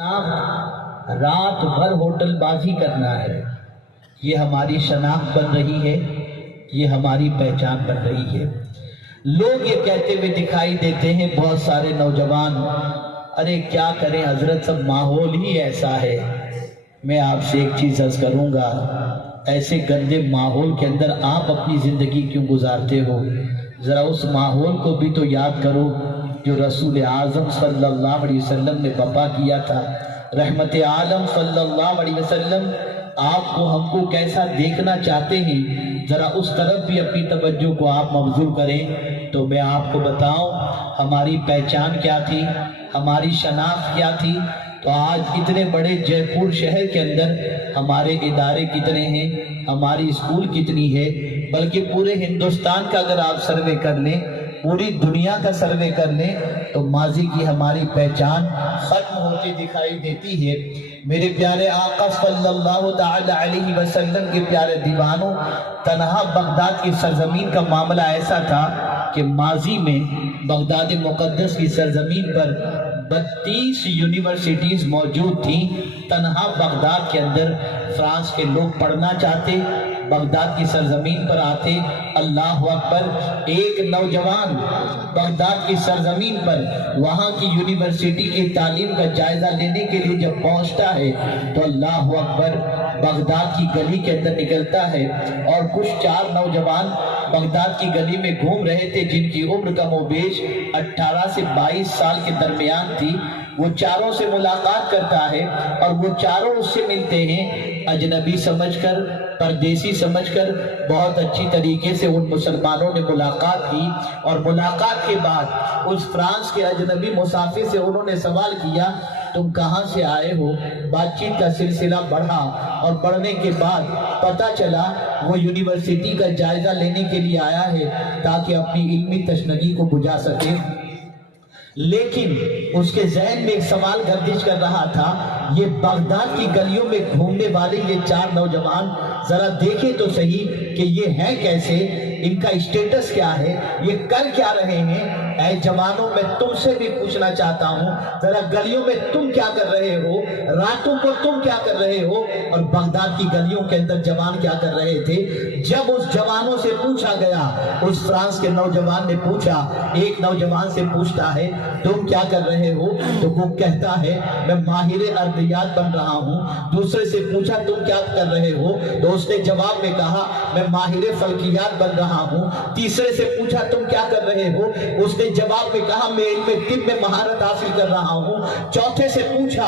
رات بھر ہوٹل بازی کرنا ہے، یہ ہماری شناخت بن رہی ہے، یہ ہماری پہچان بن رہی ہے۔ لوگ یہ کہتے ہوئے دکھائی دیتے ہیں بہت سارے نوجوان، ارے کیا کریں حضرت، سب ماحول ہی ایسا ہے۔ میں آپ سے ایک چیز عرض کروں گا، ایسے گندے ماحول کے اندر آپ اپنی زندگی کیوں گزارتے ہو؟ ذرا اس ماحول کو بھی تو یاد کرو جو رسول اعظم صلی اللہ علیہ وسلم نے بپا کیا تھا۔ رحمت عالم صلی اللہ علیہ وسلم آپ کو ہم کو کیسا دیکھنا چاہتے ہیں، ذرا اس طرف بھی اپنی توجہ کو آپ مبذول کریں۔ تو میں آپ کو بتاؤں ہماری پہچان کیا تھی، ہماری شناخت کیا تھی۔ تو آج اتنے بڑے جے پور شہر کے اندر ہمارے ادارے کتنے ہیں، ہماری اسکول کتنی ہے، بلکہ پورے ہندوستان کا اگر آپ سروے کر لیں، پوری دنیا کا سروے کر لیں، تو ماضی کی ہماری پہچان ختم ہوتی دکھائی دیتی ہے۔ میرے پیارے آقا صلی اللہ تعالی علیہ وسلم کے پیارے دیوانوں، تنہا بغداد کی سرزمین کا معاملہ ایسا تھا کہ ماضی میں بغداد مقدس کی سرزمین پر 32 یونیورسٹیز موجود تھیں۔ تنہا بغداد کے اندر فرانس کے لوگ پڑھنا چاہتے، بغداد کی سرزمین پر آتے۔ اللہ اکبر، ایک نوجوان بغداد کی سرزمین پر وہاں کی یونیورسٹی کی تعلیم کا جائزہ لینے کے لیے جب پہنچتا ہے تو اللہ اکبر، بغداد کی گلی کے اندر نکلتا ہے اور کچھ 4 نوجوان بغداد کی گلی میں گھوم رہے تھے جن کی عمر کم و بیش 18 سے 22 سال کے درمیان تھی۔ وہ چاروں سے ملاقات کرتا ہے اور وہ چاروں اس سے ملتے ہیں، اجنبی سمجھ کر، پردیسی سمجھ کر بہت اچھی طریقے سے ان مسلمانوں نے ملاقات کی، اور ملاقات کے بعد اس فرانس کے اجنبی مسافر سے انہوں نے سوال کیا، تم کہاں سے آئے ہو؟ بات چیت کا سلسلہ بڑھا اور بڑھنے کے بعد پتہ چلا وہ یونیورسٹی کا جائزہ لینے کے لیے آیا ہے تاکہ اپنی علمی تشنگی کو بجھا سکے۔ لیکن اس کے ذہن میں ایک سوال گردش کر رہا تھا، یہ بغداد کی گلیوں میں گھومنے والے یہ 4 نوجوان ذرا دیکھیں تو صحیح کہ یہ ہیں کیسے، ان کا اسٹیٹس کیا ہے، یہ کر کیا رہے ہیں۔ اے جوانوں، میں تم سے بھی پوچھنا چاہتا ہوں، ذرا گلیوں میں تم کیا کر رہے ہو، راتوں کو تم کیا کر رہے ہو، اور بغداد کی گلیوں کے اندر جوان کیا کر رہے تھے۔ جب اس جوانوں سے پوچھا گیا، اس فرانس کے نوجوان نے پوچھا، ایک نوجوان سے پوچھتا ہے تم کیا کر رہے ہو، تو وہ کہتا ہے میں ماہر ارضیات بن رہا ہوں۔ دوسرے سے پوچھا تم کیا کر رہے ہو، تو اس نے جواب میں کہا میں ماہر فلکیات بن رہا ہوں۔ تیسرے سے پوچھا تم کیا کر رہے ہو، اس نے جواب میں کہا میں علم طب میں مہارت حاصل کر رہا ہوں۔ چوتھے سے پوچھا